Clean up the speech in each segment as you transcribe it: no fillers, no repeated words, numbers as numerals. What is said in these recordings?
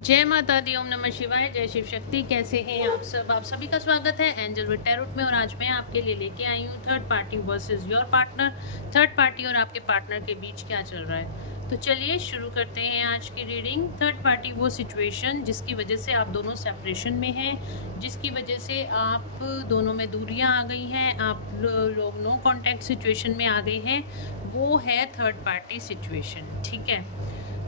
जय माता दी, ओम नमः शिवाय, जय शिव शक्ति। कैसे हैं आप सब? आप सभी का स्वागत है एंजल विद टैरोट में। और आज मैं आपके लिए लेके आई हूँ third party versus your partner. Third party और आपके पार्टनर के बीच क्या चल रहा है, तो चलिए शुरू करते हैं आज की रीडिंग। थर्ड पार्टी वो सिचुएशन जिसकी वजह से आप दोनों सेपरेशन में हैं, जिसकी वजह से आप दोनों में दूरियां आ गई हैं, आप लोग नो कॉन्टैक्ट सिचुएशन में आ गए हैं, वो है थर्ड पार्टी सिचुएशन। ठीक है,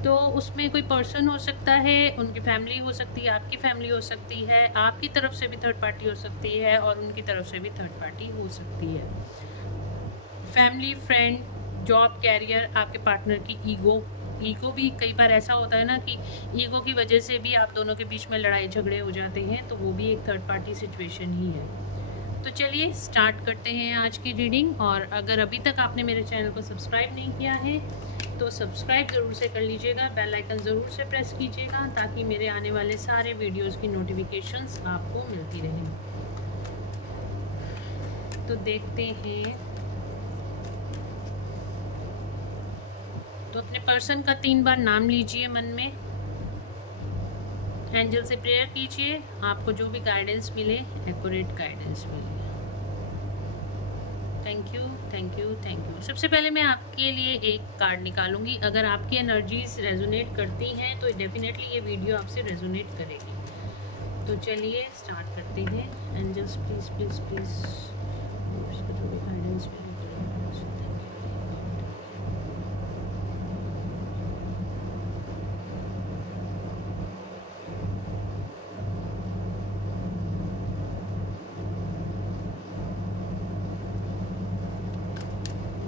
तो उसमें कोई पर्सन हो सकता है, उनकी फैमिली हो सकती है, आपकी फैमिली हो सकती है, आपकी तरफ से भी थर्ड पार्टी हो सकती है और उनकी तरफ से भी थर्ड पार्टी हो सकती है। फैमिली, फ्रेंड, जॉब, कैरियर, आपके पार्टनर की ईगो भी कई बार ऐसा होता है ना कि ईगो की वजह से भी आप दोनों के बीच में लड़ाई झगड़े हो जाते हैं, तो वो भी एक थर्ड पार्टी सिचुएशन ही है। तो चलिए स्टार्ट करते हैं आज की रीडिंग। और अगर अभी तक आपने मेरे चैनल को सब्सक्राइब नहीं किया है तो सब्सक्राइब ज़रूर से कर लीजिएगा, बेल आइकन ज़रूर से प्रेस कीजिएगा ताकि मेरे आने वाले सारे वीडियोस की नोटिफिकेशंस आपको मिलती रहें। तो देखते हैं, तो अपने पर्सन का 3 बार नाम लीजिए मन में, एंजल से प्रेयर कीजिए, आपको जो भी गाइडेंस मिले एक्यूरेट गाइडेंस मिले। Thank you, thank you, thank you. सबसे पहले मैं आपके लिए एक कार्ड निकालूंगी। अगर आपकी एनर्जीज रेजोनेट करती हैं तो डेफिनेटली ये वीडियो आपसे रेजोनेट करेगी। तो चलिए स्टार्ट करते हैं। एंजल्स प्लीज प्लीज प्लीज जो भी गाइडेंस मिले।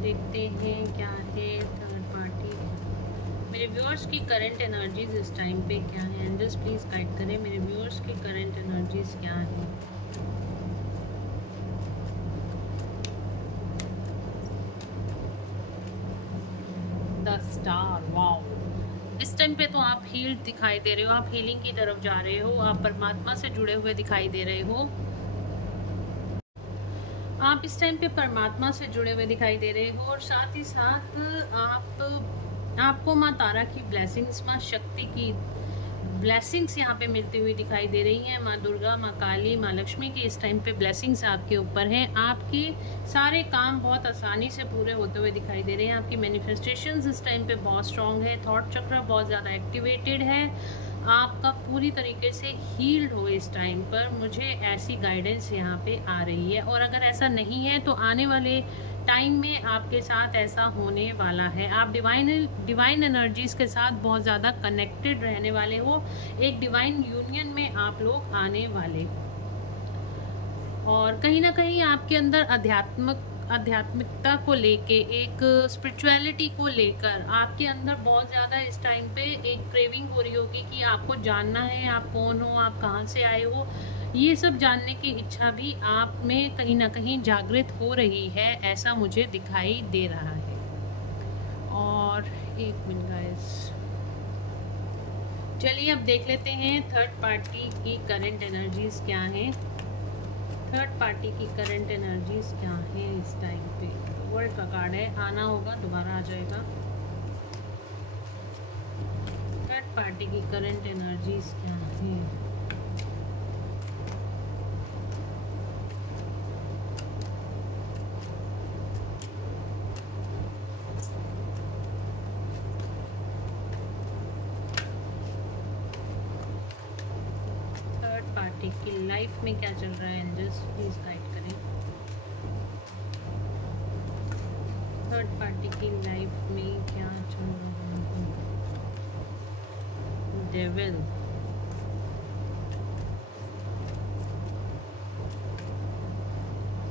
देखते हैं क्या है थर्ड पार्टी। मेरे व्यूअर्स की करंट एनर्जीज इस टाइम पे क्या है? एंजल्स प्लीज गाइड करें, मेरे व्यूअर्स की करंट एनर्जीज क्या है? The star. वाओ, इस टाइम पे तो आप हील्ड दिखाई दे रहे हो, आप हीलिंग की तरफ जा रहे हो, आप परमात्मा से जुड़े हुए दिखाई दे रहे हो। आप इस टाइम पे परमात्मा से जुड़े हुए दिखाई दे रहे हो और साथ ही साथ आपको माँ तारा की ब्लेसिंग्स, माँ शक्ति की ब्लेसिंग्स यहाँ पे मिलती हुई दिखाई दे रही हैं। माँ दुर्गा, माँ काली, माँ लक्ष्मी की इस टाइम पे ब्लेसिंग्स आपके ऊपर हैं। आपके सारे काम बहुत आसानी से पूरे होते हुए दिखाई दे रहे हैं। आपकी मैनिफेस्टेशंस इस टाइम पे बहुत स्ट्रांग है, थॉट चक्र बहुत ज़्यादा एक्टिवेटेड है, आपका पूरी तरीके से हील्ड हो इस टाइम पर। मुझे ऐसी गाइडेंस यहाँ पे आ रही है। और अगर ऐसा नहीं है तो आने वाले टाइम में आपके साथ ऐसा होने वाला है। आप डिवाइन एनर्जीज के साथ बहुत ज़्यादा कनेक्टेड रहने वाले हो, एक डिवाइन यूनियन में आप लोग आने वाले हो। और कहीं ना कहीं आपके अंदर आध्यात्मिकता को लेके, एक स्पिरिचुअलिटी को लेकर आपके अंदर बहुत ज़्यादा इस टाइम पे एक क्रेविंग हो रही होगी कि आपको जानना है आप कौन हो, आप कहाँ से आए हो। ये सब जानने की इच्छा भी आप में कहीं ना कहीं जागृत हो रही है, ऐसा मुझे दिखाई दे रहा है। और एक मिनट गाइस, चलिए अब देख लेते हैं थर्ड पार्टी की करंट एनर्जीज क्या हैं। थर्ड पार्टी की करंट एनर्जीज क्या है इस टाइम पे? वर्ल्ड का कार्ड है, आना होगा दोबारा आ जाएगा। थर्ड पार्टी की करंट एनर्जीज क्या है? पार्टी की लाइफ में क्या चल रहा है? एंजल्स प्लीज गाइड करें। थर्ड पार्टी की लाइफ में क्या चल रहा है? डेविल,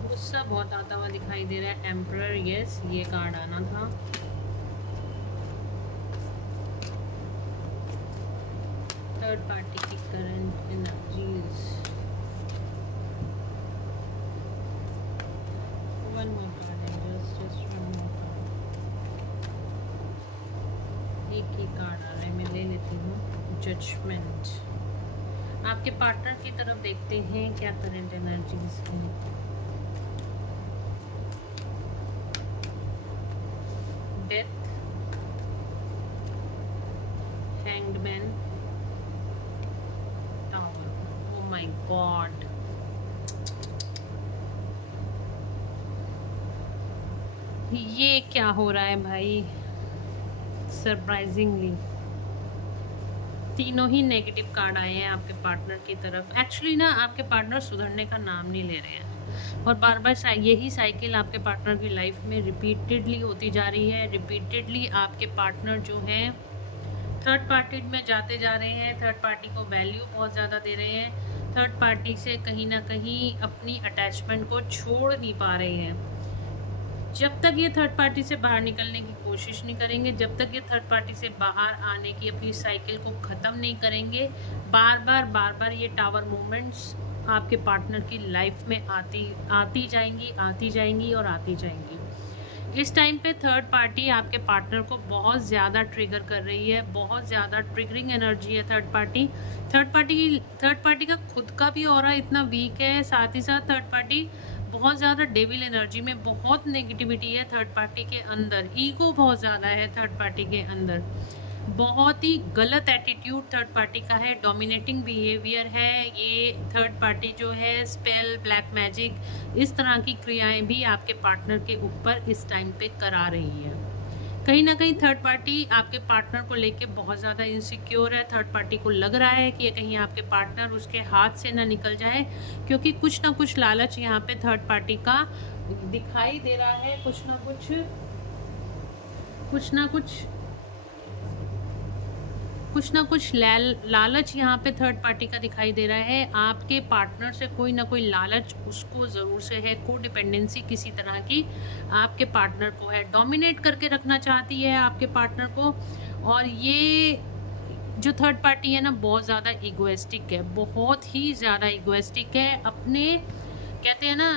गुस्सा बहुत आता हुआ दिखाई दे रहा है। एम्परर, यस ये कार्ड आना था। थर्ड पार्टी की current energies. One more card है, जस्ट वन मोर कार्ड। एक ही कार्ड आ रहा है, मैं ले लेती हूँ। जजमेंट। आपके पार्टनर की तरफ देखते हैं क्या करंट एनर्जीज हैं। Death, hanged man, my God, ये क्या हो रहा है भाई। सरप्राइजिंगली तीनों ही नेगेटिव कार्ड आए हैं आपके पार्टनर की तरफ। एक्चुअली ना आपके पार्टनर सुधरने का नाम नहीं ले रहे हैं और बार बार यही साइकिल आपके पार्टनर की लाइफ में रिपीटेडली होती जा रही है। रिपीटेडली आपके पार्टनर जो हैं थर्ड पार्टी में जाते जा रहे हैं, थर्ड पार्टी को वैल्यू बहुत ज़्यादा दे रहे हैं, थर्ड पार्टी से कहीं ना कहीं अपनी अटैचमेंट को छोड़ नहीं पा रहे हैं। जब तक ये थर्ड पार्टी से बाहर निकलने की कोशिश नहीं करेंगे, जब तक ये थर्ड पार्टी से बाहर आने की अपनी साइकिल को ख़त्म नहीं करेंगे, बार बार ये टावर मूवमेंट्स आपके पार्टनर की लाइफ में आती जाएंगी और आती जाएंगी। इस टाइम पे थर्ड पार्टी आपके पार्टनर को बहुत ज़्यादा ट्रिगर कर रही है, बहुत ज़्यादा ट्रिगरिंग एनर्जी है थर्ड पार्टी का खुद का भी ऑरा इतना वीक है, साथ ही साथ थर्ड पार्टी बहुत ज़्यादा डेविल एनर्जी में, बहुत नेगेटिविटी है थर्ड पार्टी के अंदर, ईगो बहुत ज़्यादा है थर्ड पार्टी के अंदर, बहुत ही गलत एटीट्यूड थर्ड पार्टी का है, डोमिनेटिंग बिहेवियर है। ये थर्ड पार्टी जो है स्पेल, ब्लैक मैजिक, इस तरह की क्रियाएं भी आपके पार्टनर के ऊपर इस टाइम पे करा रही है। कहीं ना कहीं थर्ड पार्टी आपके पार्टनर को लेके बहुत ज़्यादा इनसिक्योर है। थर्ड पार्टी को लग रहा है कि कहीं आपके पार्टनर उसके हाथ से ना निकल जाए, क्योंकि कुछ ना कुछ लालच यहाँ पे थर्ड पार्टी का दिखाई दे रहा है। कुछ ना कुछ लालच यहाँ पे थर्ड पार्टी का दिखाई दे रहा है। आपके पार्टनर से कोई ना कोई लालच उसको ज़रूर से है, को डिपेंडेंसी किसी तरह की आपके पार्टनर को है, डोमिनेट करके रखना चाहती है आपके पार्टनर को। और ये जो थर्ड पार्टी है ना बहुत ज़्यादा इगोइस्टिक है, बहुत ही ज़्यादा इगोइस्टिक है। अपने कहते हैं ना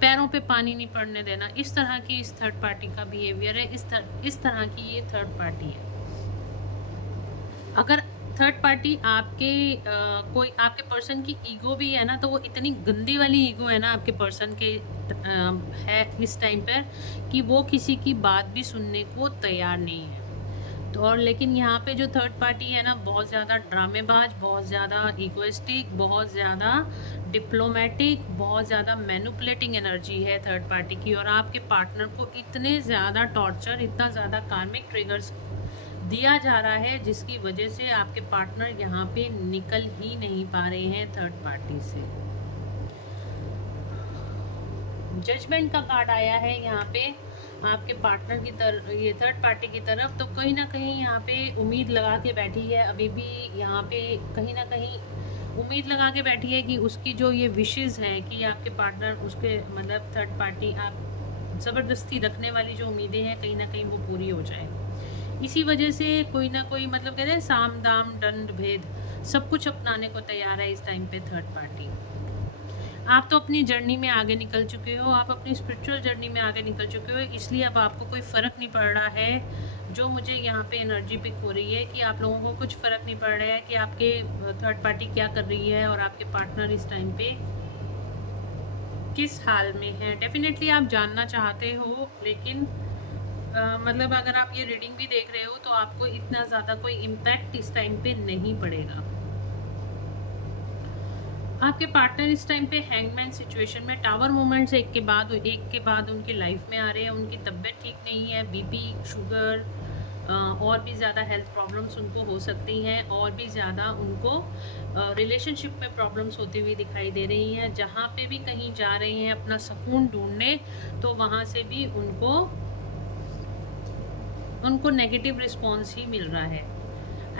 पैरों पे पानी नहीं पड़ने देना, इस तरह की इस थर्ड पार्टी का बिहेवियर है, इस तरह की ये थर्ड पार्टी है। अगर थर्ड पार्टी कोई आपके पर्सन की ईगो भी है ना, तो वो इतनी गंदी वाली ईगो है ना आपके पर्सन के है इस टाइम पर कि वो किसी की बात भी सुनने को तैयार नहीं है। तो और लेकिन यहाँ पे जो थर्ड पार्टी है ना बहुत ज़्यादा ड्रामेबाज, बहुत ज़्यादा इगोइस्टिक, बहुत ज़्यादा डिप्लोमेटिक, बहुत ज़्यादा मैनिपुलेटिंग एनर्जी है थर्ड पार्टी की। और आपके पार्टनर को इतने ज़्यादा टॉर्चर, इतना ज़्यादा कार्मिक ट्रिगर्स दिया जा रहा है, जिसकी वजह से आपके पार्टनर यहाँ पे निकल ही नहीं पा रहे हैं थर्ड पार्टी से। जजमेंट का कार्ड आया है यहाँ पे आपके पार्टनर की तरफ, ये थर्ड पार्टी की तरफ। तो कहीं ना कहीं यहाँ पे उम्मीद लगा के बैठी है, अभी भी यहाँ पे कहीं ना कहीं उम्मीद लगा के बैठी है कि उसकी जो ये विशेस है कि आपके पार्टनर उसके मतलब थर्ड पार्टी आप ज़बरदस्ती रखने वाली जो उम्मीदें हैं कहीं ना कहीं वो पूरी हो जाए। इसी वजह से कोई ना कोई मतलब कहते हैं साम दाम दंड भेद सब कुछ अपनाने को तैयार है इस टाइम पे थर्ड पार्टी। आप तो अपनी जर्नी में आगे निकल चुके हो, आप अपनी स्पिरिचुअल जर्नी में आगे निकल चुके हो, इसलिए अब आपको कोई फ़र्क नहीं पड़ रहा है। जो मुझे यहाँ पे एनर्जी पिक हो रही है कि आप लोगों को कुछ फ़र्क नहीं पड़ रहा है कि आपके थर्ड पार्टी क्या कर रही है और आपके पार्टनर इस टाइम पे किस हाल में है। डेफिनेटली आप जानना चाहते हो, लेकिन मतलब अगर आप ये रीडिंग भी देख रहे हो तो आपको इतना ज़्यादा कोई इम्पैक्ट इस टाइम पे नहीं पड़ेगा। आपके पार्टनर इस टाइम पे हैंगमैन सिचुएशन में टावर मूवमेंट्स एक के बाद उनकी लाइफ में आ रहे हैं। उनकी तबीयत ठीक नहीं है, बीपी, शुगर और भी ज़्यादा हेल्थ प्रॉब्लम्स उनको हो सकती हैं, और भी ज़्यादा उनको रिलेशनशिप में प्रॉब्लम्स होती हुई दिखाई दे रही हैं। जहाँ पे भी कहीं जा रहे हैं अपना सुकून ढूंढने, तो वहाँ से भी उनको नेगेटिव रिस्पॉन्स ही मिल रहा है।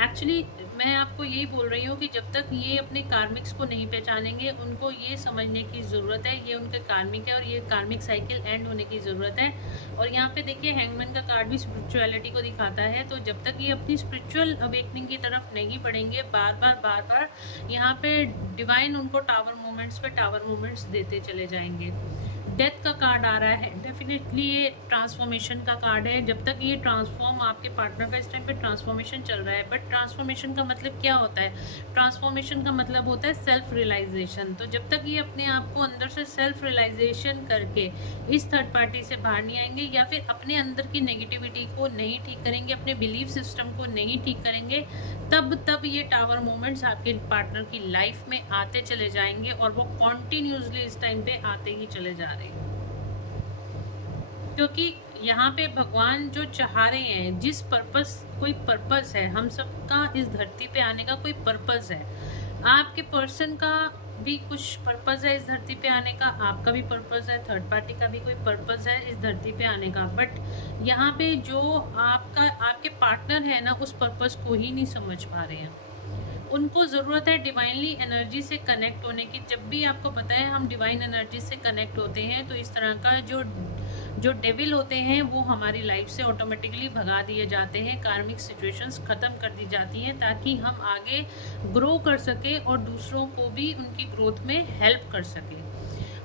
एक्चुअली मैं आपको यही बोल रही हूँ कि जब तक ये अपने कार्मिक्स को नहीं पहचानेंगे, उनको ये समझने की ज़रूरत है ये उनके कार्मिक है और ये कार्मिक साइकिल एंड होने की ज़रूरत है। और यहाँ पे देखिए हैंगमैन का कार्ड भी स्पिरिचुअलिटी को दिखाता है। तो जब तक ये अपनी स्पिरिचुअल अवेकनिंग की तरफ नहीं बढ़ेंगे, बार बार यहाँ पे डिवाइन उनको टावर मूवमेंट्स देते चले जाएंगे। डेथ का कार्ड आ रहा है, डेफिनेटली ये ट्रांसफॉर्मेशन का कार्ड है। जब तक ये ट्रांसफॉर्म आपके पार्टनर का इस टाइम पे ट्रांसफॉर्मेशन चल रहा है, बट ट्रांसफॉर्मेशन का मतलब क्या होता है? ट्रांसफॉर्मेशन का मतलब होता है सेल्फ रियलाइजेशन। तो जब तक ये अपने आप को अंदर से सेल्फ रियलाइजेशन करके इस थर्ड पार्टी से बाहर नहीं आएंगे, या फिर अपने अंदर की नेगेटिविटी को नहीं ठीक करेंगे, अपने बिलीफ सिस्टम को नहीं ठीक करेंगे, तब ये टावर मूवमेंट्स आपके पार्टनर की लाइफ में आते चले जाएंगे और वो कॉन्टिन्यूसली इस टाइम पे आते ही चले जा रहे हैं, क्योंकि यहाँ पे भगवान जो चाह रहे हैं, जिस पर्पस, कोई पर्पस है, हम सबका इस धरती पे आने का कोई पर्पस है। आपके पर्सन का भी कुछ पर्पस है इस धरती पे आने का, आपका भी पर्पस है, थर्ड पार्टी का भी कोई पर्पस है इस धरती पे आने का। बट यहाँ पे जो आपके पार्टनर है ना, उस पर्पस को ही नहीं समझ पा रहे हैं। उनको ज़रूरत है डिवाइनली एनर्जी से कनेक्ट होने की। जब भी आपको पता है हम डिवाइन एनर्जी से कनेक्ट होते हैं तो इस तरह का जो डेविल होते हैं वो हमारी लाइफ से ऑटोमेटिकली भगा दिए जाते हैं, कार्मिक सिचुएशंस ख़त्म कर दी जाती हैं, ताकि हम आगे ग्रो कर सके और दूसरों को भी उनकी ग्रोथ में हेल्प कर सके।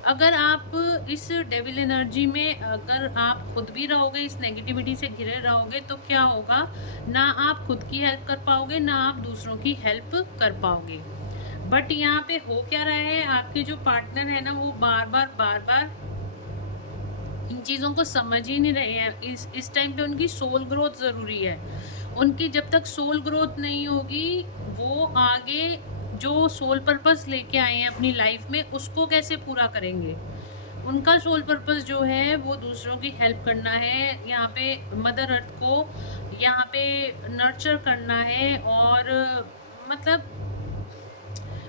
अगर आप इस डेविल एनर्जी में अगर आप खुद भी रहोगे, इस नेगेटिविटी से घिरे रहोगे, तो क्या होगा, ना आप खुद की हेल्प कर पाओगे, ना आप दूसरों की हेल्प कर पाओगे। बट यहाँ पे हो क्या रहा है, आपके जो पार्टनर है ना, वो बार बार इन चीज़ों को समझ ही नहीं रहे हैं। इस टाइम पे उनकी सोल ग्रोथ ज़रूरी है। उनकी जब तक सोल ग्रोथ नहीं होगी, वो आगे जो सोल पर्पस लेके आए हैं अपनी लाइफ में, उसको कैसे पूरा करेंगे। उनका सोल पर्पस जो है वो दूसरों की हेल्प करना है, यहाँ पे मदर अर्थ को यहाँ पे नर्चर करना है, और मतलब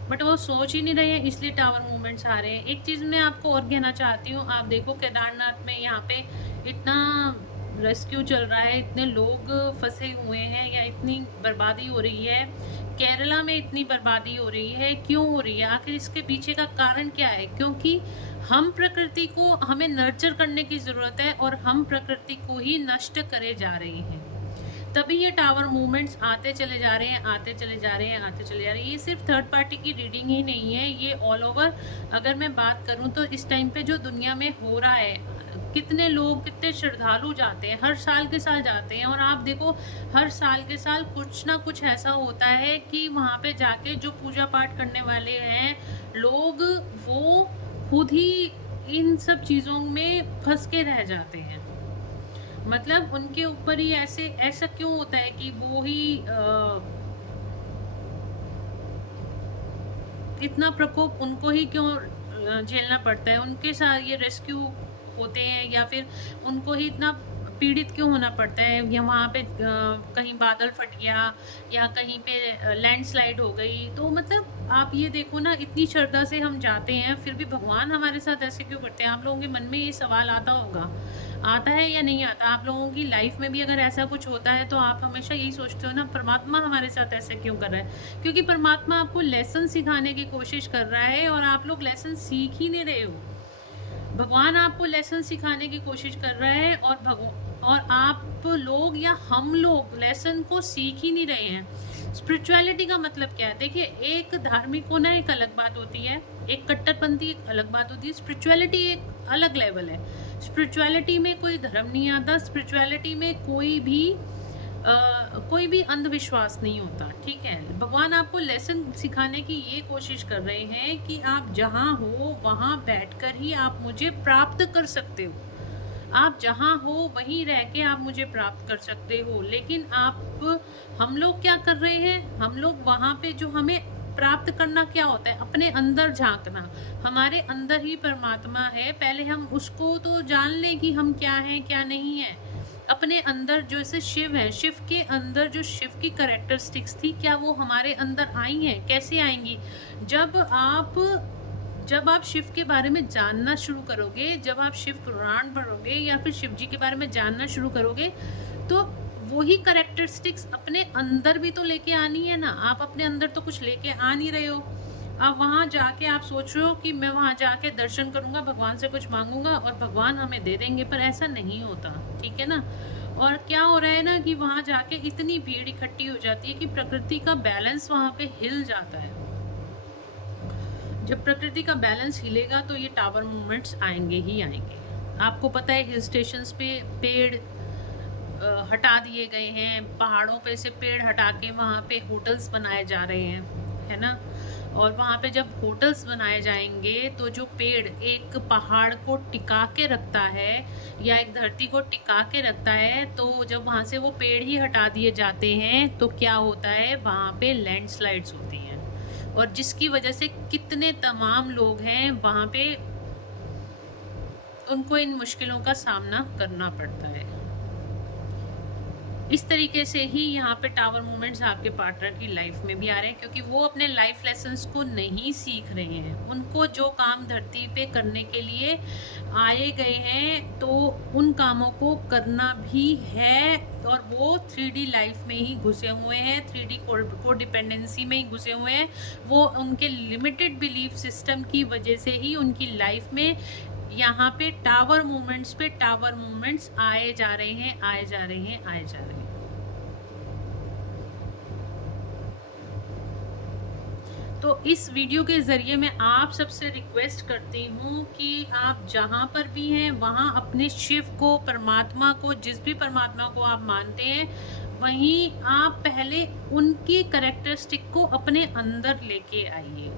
बट वो सोच ही नहीं रहे हैं, इसलिए टावर मूवमेंट्स आ रहे हैं। एक चीज़ मैं आपको और कहना चाहती हूँ, आप देखो केदारनाथ में यहाँ पे इतना रेस्क्यू चल रहा है, इतने लोग फंसे हुए हैं, या इतनी बर्बादी हो रही है, केरला में इतनी बर्बादी हो रही है, क्यों हो रही है, आखिर इसके पीछे का कारण क्या है? क्योंकि हम प्रकृति को, हमें नर्चर करने की ज़रूरत है और हम प्रकृति को ही नष्ट करे जा रहे हैं। तभी ये टावर मूवमेंट्स आते चले जा रहे हैं, आते चले जा रहे हैं, आते चले जा रहे हैं। ये सिर्फ थर्ड पार्टी की रीडिंग ही नहीं है, ये ऑल ओवर अगर मैं बात करूं तो इस टाइम पे जो दुनिया में हो रहा है, कितने लोग, कितने श्रद्धालु जाते हैं, हर साल के साल जाते हैं, और आप देखो हर साल के साल कुछ ना कुछ ऐसा होता है कि वहाँ पे जाके जो पूजा पाठ करने वाले हैं लोग, वो खुद ही इन सब चीज़ों में फंस के रह जाते हैं। मतलब उनके ऊपर ही ऐसा क्यों होता है कि वो ही इतना प्रकोप उनको ही क्यों झेलना पड़ता है, उनके साथ ये रेस्क्यू होते हैं, या फिर उनको ही इतना पीड़ित क्यों होना पड़ता है। या वहाँ पे कहीं बादल फट गया, या कहीं पे लैंडस्लाइड हो गई, तो मतलब आप ये देखो ना, इतनी श्रद्धा से हम जाते हैं, फिर भी भगवान हमारे साथ ऐसे क्यों करते हैं। आप लोगों के मन में ये सवाल आता होगा, आता है या नहीं आता? आप लोगों की लाइफ में भी अगर ऐसा कुछ होता है तो आप हमेशा यही सोचते हो ना, परमात्मा हमारे साथ ऐसे क्यों कर रहा है? क्योंकि परमात्मा आपको लेसन सिखाने की कोशिश कर रहा है, और आप लोग लेसन सीख ही नहीं रहे हो। भगवान आपको लेसन सिखाने की कोशिश कर रहा है, और आप लोग या हम लोग लेसन को सीख ही नहीं रहे हैं। स्पिरिचुअलिटी का मतलब क्या है? देखिए, एक धार्मिक होना एक अलग बात होती है, एक कट्टरपंथी एक अलग बात होती है, स्पिरिचुअलिटी एक अलग लेवल है। स्पिरिचुअलिटी में कोई धर्म नहीं आता, स्पिरिचुअलिटी में कोई भी अंधविश्वास नहीं होता, ठीक है। भगवान आपको लेसन सिखाने की ये कोशिश कर रहे हैं कि आप जहाँ हो वहाँ बैठकर ही आप मुझे प्राप्त कर सकते हो, आप जहाँ हो वहीं रह के आप मुझे प्राप्त कर सकते हो। लेकिन हम लोग क्या कर रहे हैं, हम लोग वहाँ पे जो हमें प्राप्त करना क्या होता है, अपने अंदर झांकना। हमारे अंदर ही परमात्मा है, पहले हम उसको तो जान लें कि हम क्या हैं क्या नहीं है। अपने अंदर जैसे शिव है, शिव के अंदर जो शिव की कैरेक्टरिस्टिक्स थी, क्या वो हमारे अंदर आई हैं? कैसे आएंगी? जब आप शिव के बारे में जानना शुरू करोगे, जब आप शिव पुराण पढ़ोगे या फिर शिव जी के बारे में जानना शुरू करोगे, तो वही कैरेक्टरिस्टिक्स अपने अंदर भी तो लेके आनी है ना। आप अपने अंदर तो कुछ लेके आ नहीं रहे हो। आप वहाँ जाके आप सोच रहे हो कि मैं वहाँ जाके दर्शन करूँगा, भगवान से कुछ मांगूंगा और भगवान हमें दे देंगे, पर ऐसा नहीं होता, ठीक है ना। और क्या हो रहा है ना कि वहाँ जाके इतनी भीड़ इकट्ठी हो जाती है कि प्रकृति का बैलेंस वहाँ पे हिल जाता है। जब प्रकृति का बैलेंस हिलेगा तो ये टावर मूवमेंट्स आएंगे ही आएंगे। आपको पता है हिल स्टेशंस पे पेड़ हटा दिए गए हैं, पहाड़ों पे से पेड़ हटा के वहाँ पे होटल्स बनाए जा रहे हैं, है ना। और वहाँ पे जब होटल्स बनाए जाएंगे तो जो पेड़ एक पहाड़ को टिका के रखता है या एक धरती को टिका के रखता है, तो जब वहाँ से वो पेड़ ही हटा दिए जाते हैं तो क्या होता है, वहाँ पे लैंडस्लाइड्स होती हैं, और जिसकी वजह से कितने तमाम लोग हैं वहाँ पे उनको इन मुश्किलों का सामना करना पड़ता है। इस तरीके से ही यहाँ पे टावर मूवमेंट्स आपके पार्टनर की लाइफ में भी आ रहे हैं, क्योंकि वो अपने लाइफ लेसन्स को नहीं सीख रहे हैं। उनको जो काम धरती पे करने के लिए आए गए हैं तो उन कामों को करना भी है, और वो 3D लाइफ में ही घुसे हुए हैं, 3D को डिपेंडेंसी में ही घुसे हुए हैं। वो उनके लिमिटेड बिलीफ सिस्टम की वजह से ही उनकी लाइफ में यहाँ पे टावर मूवमेंट्स पे टावर मूवमेंट्स आए जा रहे हैं, आए जा रहे हैं, आए जा रहे हैं। तो इस वीडियो के जरिए मैं आप सबसे रिक्वेस्ट करती हूँ कि आप जहाँ पर भी हैं वहाँ अपने शिव को, परमात्मा को, जिस भी परमात्मा को आप मानते हैं, वहीं आप पहले उनकी कैरेक्टरिस्टिक को अपने अंदर लेके आइए।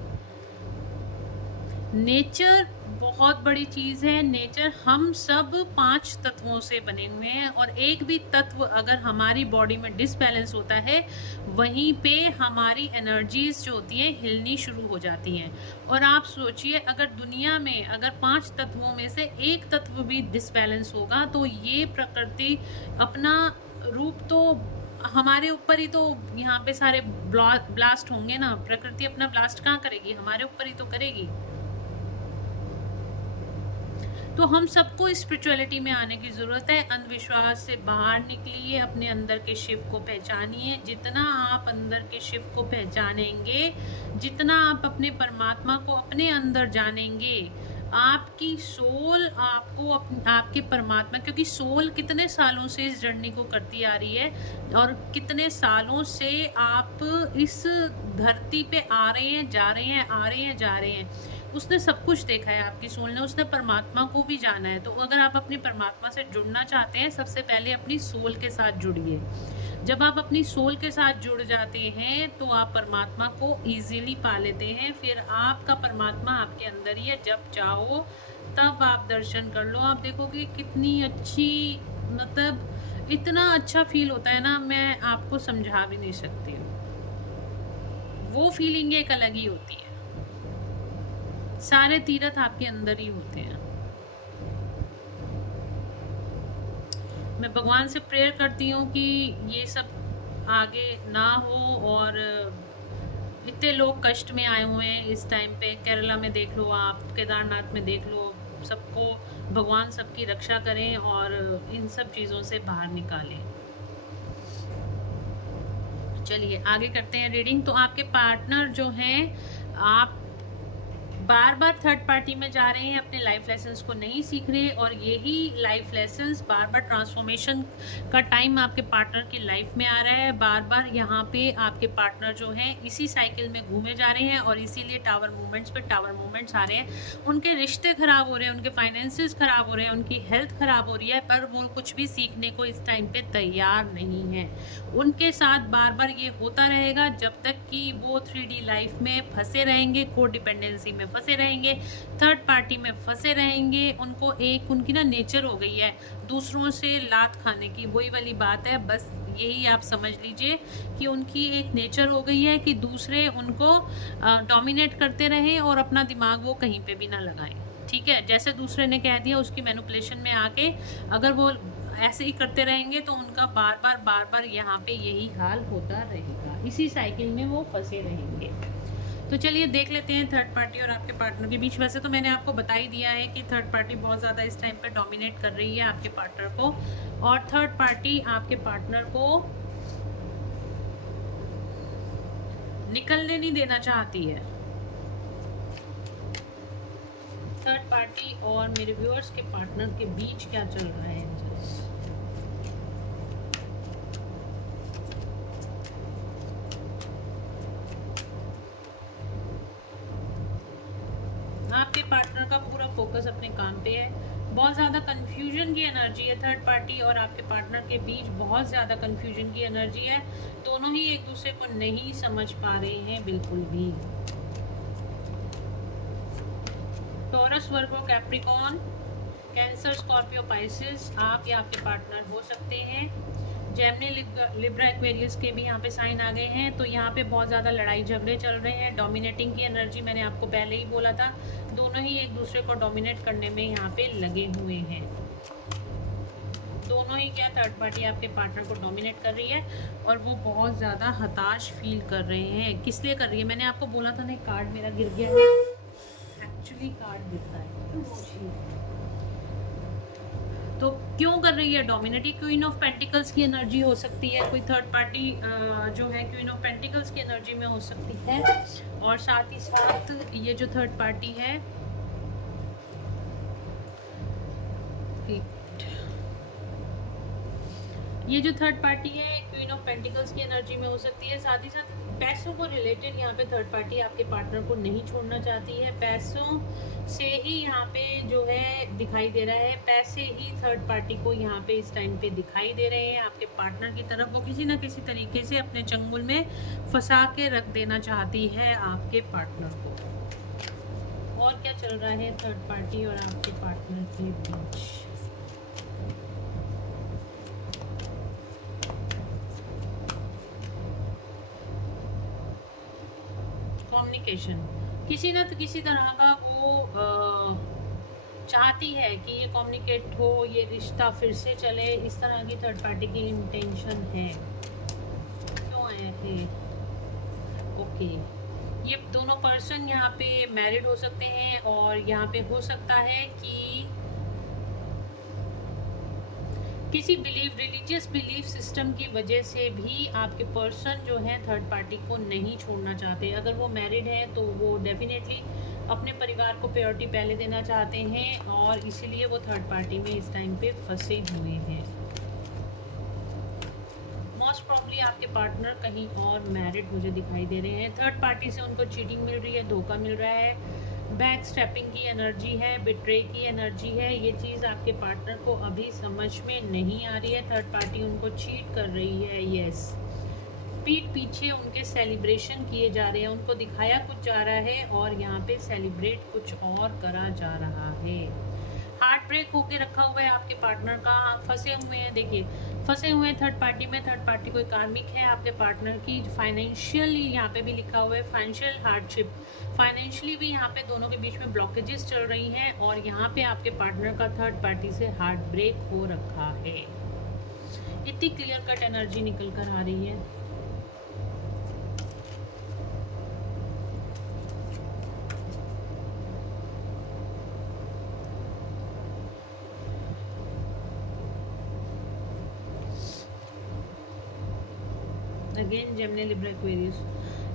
नेचर बहुत बड़ी चीज है। नेचर हम सब 5 तत्वों से बने हुए हैं, और एक भी तत्व अगर हमारी बॉडी में डिसबैलेंस होता है, वहीं पे हमारी एनर्जीज जो होती हैं हिलनी शुरू हो जाती हैं। और आप सोचिए, अगर दुनिया में अगर 5 तत्वों में से एक तत्व भी डिसबैलेंस होगा तो ये प्रकृति अपना रूप तो हमारे ऊपर ही तो यहाँ पे सारे ब्लास्ट होंगे ना। प्रकृति अपना ब्लास्ट कहाँ करेगी, हमारे ऊपर ही तो करेगी। तो हम सबको स्पिरिचुअलिटी में आने की जरूरत है। अंधविश्वास से बाहर निकलिए, अपने अंदर के शिव को पहचानिए। जितना आप अंदर के शिव को पहचानेंगे, जितना आप अपने परमात्मा को अपने अंदर जानेंगे, आपकी सोल आपको आपके परमात्मा, क्योंकि सोल कितने सालों से इस जर्नी को करती आ रही है, और कितने सालों से आप इस धरती पे आ रहे हैं, जा रहे हैं, आ रहे हैं, जा रहे हैं। उसने सब कुछ देखा है, आपकी सोल ने, उसने परमात्मा को भी जाना है। तो अगर आप अपनी परमात्मा से जुड़ना चाहते हैं, सबसे पहले अपनी सोल के साथ जुड़िए। जब आप अपनी सोल के साथ जुड़ जाते हैं तो आप परमात्मा को इजीली पा लेते हैं। फिर आपका परमात्मा आपके अंदर ही है, जब चाहो तब आप दर्शन कर लो। आप देखोगे कितनी अच्छी, मतलब इतना अच्छा फील होता है ना, मैं आपको समझा भी नहीं सकती हूँ। वो फीलिंग एक अलग ही होती है। सारे तीर्थ आपके अंदर ही होते हैं। मैं भगवान से प्रेयर करती हूँ कि ये सब आगे ना हो, और इतने लोग कष्ट में आए हुए हैं इस टाइम पे। केरला में देख लो, आप केदारनाथ में देख लो, सबको भगवान सबकी रक्षा करें और इन सब चीज़ों से बाहर निकालें। चलिए आगे करते हैं रीडिंग। तो आपके पार्टनर जो हैं, आप बार बार थर्ड पार्टी में जा रहे हैं, अपने लाइफ लेसन्स को नहीं सीख रहे, और यही लाइफ लेसन्स बार बार ट्रांसफॉर्मेशन का टाइम आपके पार्टनर की लाइफ में आ रहा है। बार बार यहाँ पे आपके पार्टनर जो हैं इसी साइकिल में घूमे जा रहे हैं, और इसीलिए टावर मूवमेंट्स पे टावर मूवमेंट्स आ रहे हैं। उनके रिश्ते खराब हो रहे हैं, उनके फाइनेंसेस खराब हो रहे हैं, उनकी हेल्थ खराब हो रही है, पर वो कुछ भी सीखने को इस टाइम पे तैयार नहीं है। उनके साथ बार बार ये होता रहेगा जब तक कि वो 3D लाइफ में फंसे रहेंगे, को डिपेंडेंसी में फंसे रहेंगे, थर्ड पार्टी में फंसे रहेंगे। उनको एक उनकी ना नेचर हो गई है दूसरों से लात खाने की, वही वाली बात है। बस यही आप समझ लीजिए कि उनकी एक नेचर हो गई है कि दूसरे उनको डोमिनेट करते रहें और अपना दिमाग वो कहीं पे भी ना लगाएं। ठीक है, जैसे दूसरे ने कह दिया उसकी मैनिपुलेशन में आके अगर वो ऐसे ही करते रहेंगे तो उनका बार बार यहाँ पे यही हाल होता रहेगा, इसी साइकिल में वो फंसे रहेंगे। तो चलिए देख लेते हैं थर्ड पार्टी और आपके पार्टनर के बीच। वैसे तो मैंने आपको बता ही दिया है कि थर्ड पार्टी बहुत ज़्यादा इस टाइम पे डोमिनेट कर रही है आपके पार्टनर को, और थर्ड पार्टी आपके पार्टनर को निकलने नहीं देना चाहती है। थर्ड पार्टी और मेरे व्यूअर्स के पार्टनर के बीच क्या चल रहा है? आपके पार्टनर का पूरा फोकस अपने काम पे है। बहुत ज़्यादा कंफ्यूजन की एनर्जी है थर्ड पार्टी और आपके पार्टनर के बीच, बहुत ज़्यादा कंफ्यूजन की एनर्जी है। दोनों ही एक दूसरे को नहीं समझ पा रहे हैं बिल्कुल भी। टॉरस, वर्गो, कैप्रिकॉन, कैंसर, स्कॉर्पियो, पाइसेस आप या आपके पार्टनर हो सकते हैं। जेमिनी, लिब्रा, एक्वेरियस के भी यहाँ पे साइन आ गए हैं। तो यहाँ पे बहुत ज़्यादा लड़ाई झगड़े चल रहे हैं, डोमिनेटिंग की एनर्जी, मैंने आपको पहले ही बोला था, दोनों ही एक दूसरे को डोमिनेट करने में यहाँ पे लगे हुए हैं। दोनों ही क्या, थर्ड पार्टी आपके पार्टनर को डोमिनेट कर रही है और वो बहुत ज़्यादा हताश फील कर रहे हैं। किस लिए कर रही है, मैंने आपको बोला था ना, कार्ड मेरा गिर गया है, एक्चुअली कार्ड गिरता है तो क्यों कर रही है डोमिनेटिंग? क्वीन ऑफ पेंटिकल्स की एनर्जी हो सकती है, कोई थर्ड पार्टी जो है क्वीन ऑफ पेंटिकल्स की एनर्जी में हो सकती है। और साथ ही साथ ये जो थर्ड पार्टी है, ये जो थर्ड पार्टी है क्वीन ऑफ पेंटिकल्स की एनर्जी में हो सकती है। साथ ही साथ पैसों को रिलेटेड यहाँ पे थर्ड पार्टी आपके पार्टनर को नहीं छोड़ना चाहती है। पैसों से ही यहाँ पे जो है दिखाई दे रहा है, पैसे ही थर्ड पार्टी को यहाँ पे इस टाइम पे दिखाई दे रहे हैं आपके पार्टनर की तरफ। वो किसी ना किसी तरीके से अपने चंगुल में फंसा के रख देना चाहती है आपके पार्टनर को। और क्या चल रहा है थर्ड पार्टी और आपके पार्टनर के बीच? कम्युनिकेशन, किसी न किसी तरह का वो चाहती है कि ये कम्युनिकेट हो, ये रिश्ता फिर से चले, इस तरह की थर्ड पार्टी की इंटेंशन है। क्यों आए थे? ओके, ये दोनों पर्सन यहाँ पे मैरिड हो सकते हैं और यहाँ पे हो सकता है कि किसी रिलीजियस बिलीफ सिस्टम की वजह से भी आपके पर्सन जो है थर्ड पार्टी को नहीं छोड़ना चाहते। अगर वो मैरिड है तो वो डेफिनेटली अपने परिवार को प्रायोरिटी पहले देना चाहते हैं और इसीलिए वो थर्ड पार्टी में इस टाइम पे फंसे हुए हैं। मोस्ट प्रॉब्ली आपके पार्टनर कहीं और मैरिड मुझे दिखाई दे रहे हैं। थर्ड पार्टी से उनको चीटिंग मिल रही है, धोखा मिल रहा है, बैक स्टेपिंग की एनर्जी है, बिट्रे की एनर्जी है। ये चीज़ आपके पार्टनर को अभी समझ में नहीं आ रही है। थर्ड पार्टी उनको चीट कर रही है, यस। पीठ पीछे उनके सेलिब्रेशन किए जा रहे हैं, उनको दिखाया कुछ जा रहा है और यहाँ पे सेलिब्रेट कुछ और करा जा रहा है। हार्ट ब्रेक होके रखा हुआ है आपके पार्टनर का, फंसे हुए हैं, देखिए फंसे हुए हैं थर्ड पार्टी में। थर्ड पार्टी कोई कार्मिक है आपके पार्टनर की। फाइनेंशियली यहाँ पे भी लिखा हुआ है फाइनेंशियल हार्डशिप, फाइनेंशियली भी यहाँ पे दोनों के बीच में ब्लॉकेजेस चल रही हैं और यहाँ पे आपके पार्टनर का थर्ड पार्टी से हार्ट ब्रेक हो रखा है। इतनी क्लियर कट एनर्जी निकल कर आ रही है। अगेन जेमिनी, लिब्रा, एक्वेरियस,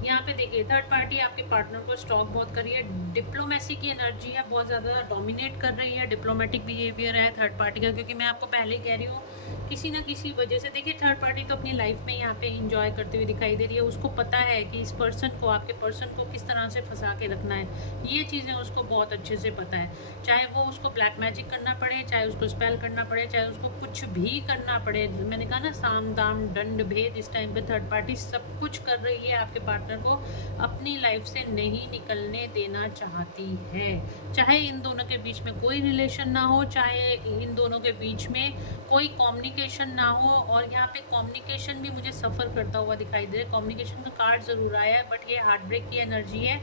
यहाँ पे देखिए थर्ड पार्टी आपके पार्टनर को स्टॉक बहुत कर रही है। डिप्लोमेसी की एनर्जी है, बहुत ज़्यादा डोमिनेट कर रही है, डिप्लोमेटिक बिहेवियर है थर्ड पार्टी का। क्योंकि मैं आपको पहले ही कह रही हूँ किसी ना किसी वजह से, देखिए थर्ड पार्टी तो अपनी लाइफ में यहाँ पे इंजॉय करती हुई दिखाई दे रही है। उसको पता है कि इस पर्सन को, आपके पर्सन को किस तरह से फंसा के रखना है, ये चीज़ें उसको बहुत अच्छे से पता है। चाहे वो उसको ब्लैक मैजिक करना पड़े, चाहे उसको स्पेल करना पड़े, चाहे उसको कुछ भी करना पड़े। मैंने कहा ना, साम दाम दंड भेद, इस टाइम पे थर्ड पार्टी सब कुछ कर रही है आपके पार्टनर को अपनी लाइफ से नहीं निकलने देना चाहती है। चाहे इन दोनों के बीच में कोई रिलेशन ना हो, चाहे इन दोनों के बीच में कोई कम्युनिकेशन ना हो। और यहाँ पे कम्युनिकेशन भी मुझे सफ़र करता हुआ दिखाई दे रहा है। कम्युनिकेशन का कार्ड ज़रूर आया है बट ये हार्ट ब्रेक की एनर्जी है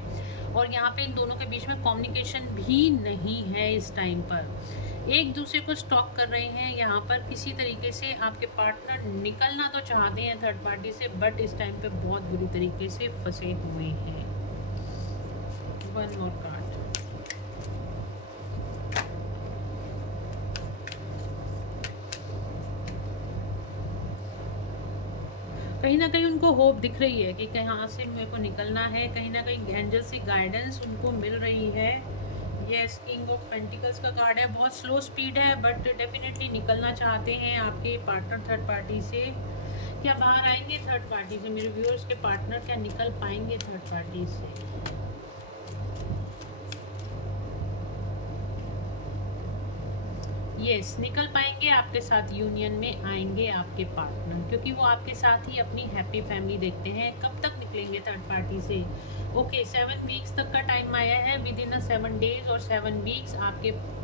और यहाँ पे इन दोनों के बीच में कम्युनिकेशन भी नहीं है। इस टाइम पर एक दूसरे को स्टॉक कर रहे हैं। यहाँ पर किसी तरीके से आपके पार्टनर निकलना तो चाहते हैं थर्ड पार्टी से, बट इस टाइम पे बहुत बुरी तरीके से फंसे हुए हैं। वन और कार्ड, कहीं ना कहीं उनको होप दिख रही है कि कहाँ से मेरे को निकलना है। कहीं ना कहीं एंजल से गाइडेंस उनको मिल रही है। यस, किंग ऑफ पेंटिकल्स का कार्ड है, बहुत स्लो स्पीड है बट डेफिनेटली निकलना चाहते हैं आपके पार्टनर थर्ड पार्टी से। क्या बाहर आएंगे थर्ड पार्टी से? मेरे व्यूअर्स के पार्टनर क्या निकल पाएंगे थर्ड पार्टी से? यस, निकल पाएंगे, आपके साथ यूनियन में आएंगे आपके पार्टनर, क्योंकि वो आपके साथ ही अपनी हैप्पी फैमिली देखते हैं। कब तक निकलेंगे थर्ड पार्टी से? ओके 7 वीक्स तक का टाइम आया है। विद इन 7 डेज और 7 वीक्स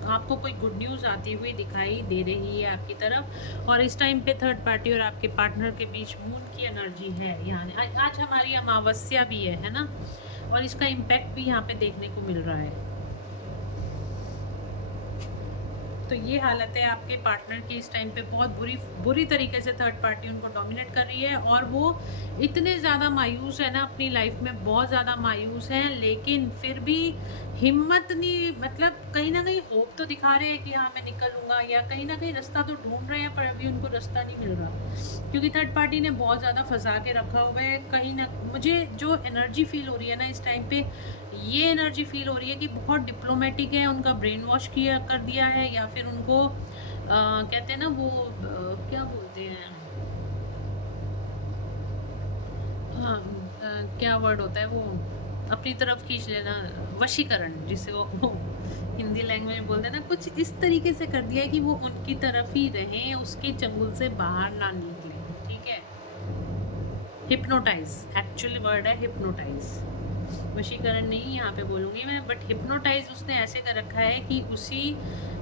आपको कोई गुड न्यूज़ आती हुई दिखाई दे रही है आपकी तरफ। और इस टाइम पे थर्ड पार्टी और आपके पार्टनर के बीच मून की एनर्जी है। यहाँ आज हमारी अमावस्या भी है ना, और इसका इम्पैक्ट भी यहाँ पे देखने को मिल रहा है। तो ये हालत है आपके पार्टनर की इस टाइम पे, बहुत बुरी तरीके से थर्ड पार्टी उनको डोमिनेट कर रही है। और वो इतने ज़्यादा मायूस है ना, अपनी लाइफ में बहुत ज़्यादा मायूस हैं, लेकिन फिर भी हिम्मत नहीं, मतलब कहीं ना कहीं होप तो दिखा रहे हैं कि हाँ मैं निकलूंगा, या कहीं ना कहीं रास्ता तो ढूंढ रहे हैं, पर अभी उनको रास्ता नहीं मिल रहा, क्योंकि थर्ड पार्टी ने बहुत ज़्यादा फंसा के रखा हुआ है। कहीं ना मुझे जो एनर्जी फील हो रही है ना इस टाइम पे, ये एनर्जी फील हो रही है कि बहुत डिप्लोमेटिक है, उनका ब्रेन वॉश कर दिया है, या फिर उनको कहते हैं ना वो क्या बोलते हैं, हाँ क्या वर्ड होता है वो, अपनी तरफ खींच लेना, वशीकरण, जिसे वो हिंदी लैंग्वेज में बोलते हैं ना, कुछ इस तरीके से कर दिया है कि वो उनकी तरफ ही रहें, उसके चंगुल से बाहर ना निकले। ठीक है, हिप्नोटाइज एक्चुअली वर्ड है, हिप्नोटाइज, वशीकरण नहीं यहाँ पे बोलूँगी मैं, बट हिप्नोटाइज उसने ऐसे कर रखा है कि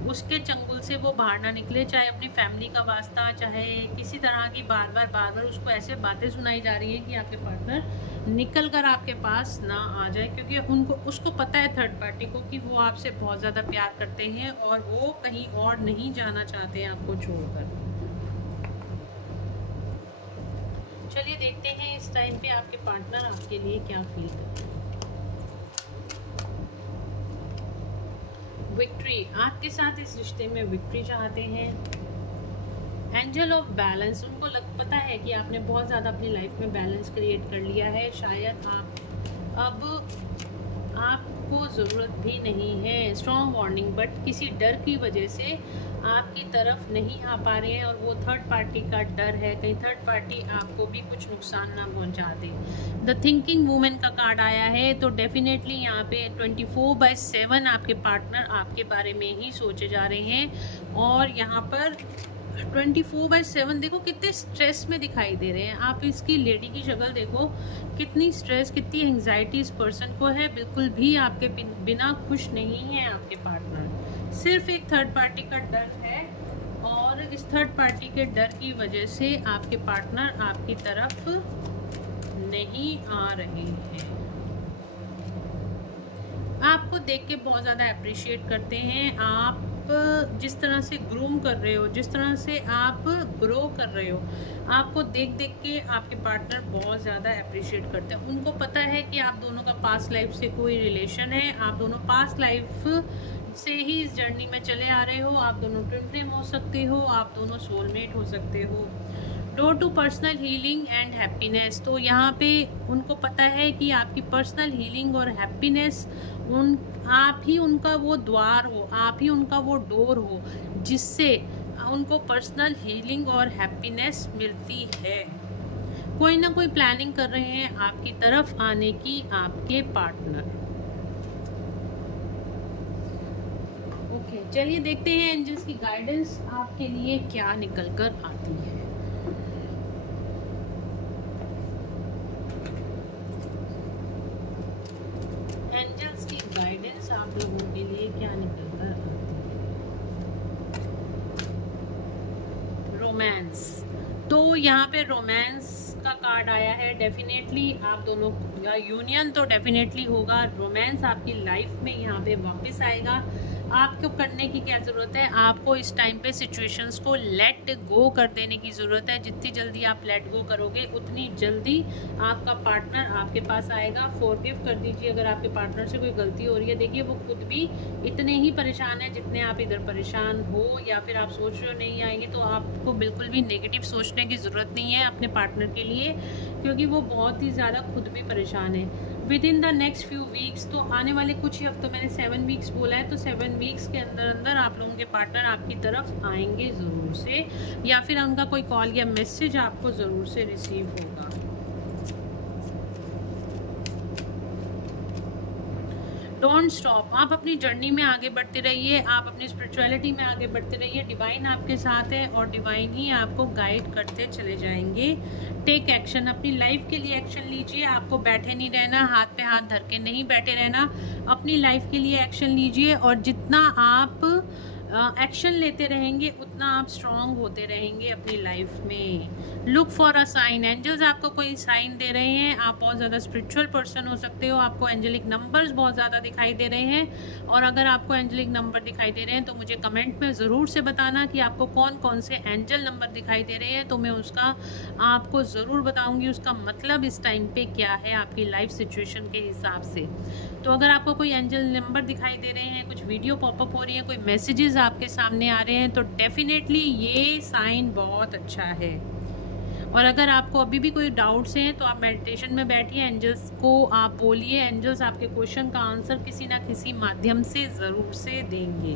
उसके चंगुल से वो बाहर ना निकले, चाहे अपनी फैमिली का वास्ता, चाहे किसी तरह की बार बार उसको ऐसे बातें सुनाई जा रही हैं कि आपके पार्टनर निकल कर आपके पास ना आ जाए, क्योंकि उसको पता है थर्ड पार्टी को कि वो आपसे बहुत ज़्यादा प्यार करते हैं और वो कहीं और नहीं जाना चाहते हैं आपको छोड़कर। चलिए देखते हैं इस टाइम पे आपके पार्टनर आपके लिए क्या फील करते हैं। विक्ट्री, आपके साथ इस रिश्ते में विक्ट्री चाहते हैं। एंजल ऑफ बैलेंस, उनको पता है कि आपने बहुत ज़्यादा अपनी लाइफ में बैलेंस क्रिएट कर लिया है, शायद आपको ज़रूरत भी नहीं है। स्ट्रॉन्ग वार्निंग, बट किसी डर की वजह से आपकी तरफ नहीं आ पा रहे हैं, और वो थर्ड पार्टी का डर है, कहीं थर्ड पार्टी आपको भी कुछ नुकसान ना पहुंचा दे। द थिंकिंग वुमेन का कार्ड आया है, तो डेफिनेटली यहाँ पे 24/7 आपके पार्टनर आपके बारे में ही सोचे जा रहे हैं। और यहाँ पर 24/7 देखो कितने स्ट्रेस में दिखाई दे रहे हैं। आप इसकी लेडी की शक्ल देखो, कितनी स्ट्रेस, कितनी एंजाइटी इस पर्सन को है। बिल्कुल भी आपके बिना खुश नहीं है आपके पार्टनर, सिर्फ एक थर्ड पार्टी का डर है, और इस थर्ड पार्टी के डर की वजह से आपके पार्टनर आपकी तरफ नहीं आ रहे हैं। आपको देख के बहुत ज़्यादा अप्रिशिएट करते हैं। आप जिस तरह से ग्रूम कर रहे हो, जिस तरह से आप ग्रो कर रहे हो, आपको देख देख के आपके पार्टनर बहुत ज़्यादा अप्रिशिएट करते हैं। उनको पता है कि आप दोनों का पास्ट लाइफ से कोई रिलेशन है, आप दोनों पास्ट लाइफ से ही इस जर्नी में चले आ रहे हो, आप दोनों ट्विन फ्लेम हो सकते हो, आप दोनों सोलमेट हो सकते हो। Door to personal healing and happiness, तो यहाँ पे उनको पता है कि आपकी पर्सनल हीलिंग और हैप्पीनेस आप ही उनका वो द्वार हो, आप ही उनका वो डोर हो, जिससे उनको पर्सनल हीलिंग और हैप्पीनेस मिलती है। कोई ना कोई प्लानिंग कर रहे हैं आपकी तरफ आने की आपके पार्टनर। ओके, चलिए देखते हैं एंजल्स की गाइडेंस आपके लिए क्या निकल कर आती है। एंजल्स की गाइडेंस आप लोगों के लिए क्या निकल कर आती है। रोमांस, तो यहाँ पे रोमांस का कार्ड आया है। डेफिनेटली आप दोनों का यूनियन तो डेफिनेटली होगा, रोमांस आपकी लाइफ में यहाँ पे वापस आएगा। आपको करने की क्या ज़रूरत है, आपको इस टाइम पे सिचुएशंस को लेट गो कर देने की ज़रूरत है। जितनी जल्दी आप लेट गो करोगे उतनी जल्दी आपका पार्टनर आपके पास आएगा। फॉरगिव कर दीजिए अगर आपके पार्टनर से कोई गलती हो रही है। देखिए वो खुद भी इतने ही परेशान है जितने आप इधर परेशान हो, या फिर आप सोच रहे हो नहीं आएंगे, तो आपको बिल्कुल भी नेगेटिव सोचने की ज़रूरत नहीं है अपने पार्टनर के लिए, क्योंकि वो बहुत ही ज़्यादा खुद भी परेशान है। With in the next few weeks, तो आने वाले कुछ ही हफ्तों, मैंने 7 वीक्स बोला है, तो 7 वीक्स के अंदर अंदर आप लोगों के पार्टनर आपकी तरफ आएंगे ज़रूर से, या फिर उनका कोई कॉल या मैसेज आपको ज़रूर से रिसीव होगा। Don't stop. आप अपनी जर्नी में आगे बढ़ते रहिए, आप अपनी स्पिरिचुअलिटी में आगे बढ़ते रहिए। डिवाइन आपके साथ है और डिवाइन ही आपको गाइड करते चले जाएंगे। टेक एक्शन, अपनी लाइफ के लिए एक्शन लीजिए। आपको बैठे नहीं रहना, हाथ पे हाथ धर के नहीं बैठे रहना, अपनी लाइफ के लिए एक्शन लीजिए। और जितना आप एक्शन लेते रहेंगे उतना आप स्ट्रांग होते रहेंगे अपनी लाइफ में। Look for a sign, angels आपको कोई साइन दे रहे हैं। आप बहुत ज़्यादा स्पिरिचुअल पर्सन हो सकते हो, आपको एंजेलिक नंबर्स बहुत ज़्यादा दिखाई दे रहे हैं। और अगर आपको एंजेलिक नंबर दिखाई दे रहे हैं तो मुझे कमेंट में ज़रूर से बताना कि आपको कौन कौन से एंजल नंबर दिखाई दे रहे हैं, तो मैं उसका आपको ज़रूर बताऊँगी उसका मतलब इस टाइम पे क्या है आपकी लाइफ सिचुएशन के हिसाब से। तो अगर आपको कोई एंजल नंबर दिखाई दे रहे हैं, कुछ वीडियो पॉपअप हो रही है, कोई मैसेजेस आपके सामने आ रहे हैं, तो डेफिनेटली ये साइन बहुत अच्छा है। और अगर आपको अभी भी कोई डाउट्स हैं तो आप मेडिटेशन में बैठिए, एंजल्स को आप बोलिए, एंजल्स आपके क्वेश्चन का आंसर किसी ना किसी माध्यम से ज़रूर से देंगे।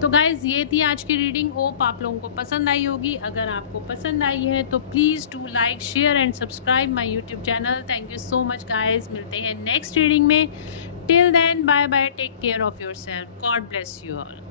तो गाइज ये थी आज की रीडिंग। होप आप लोगों को पसंद आई होगी। अगर आपको पसंद आई है तो please do like, share and subscribe my YouTube channel. Thank you so much guys. मिलते हैं नेक्स्ट रीडिंग में। Till then bye bye, take care of yourself, God bless you all.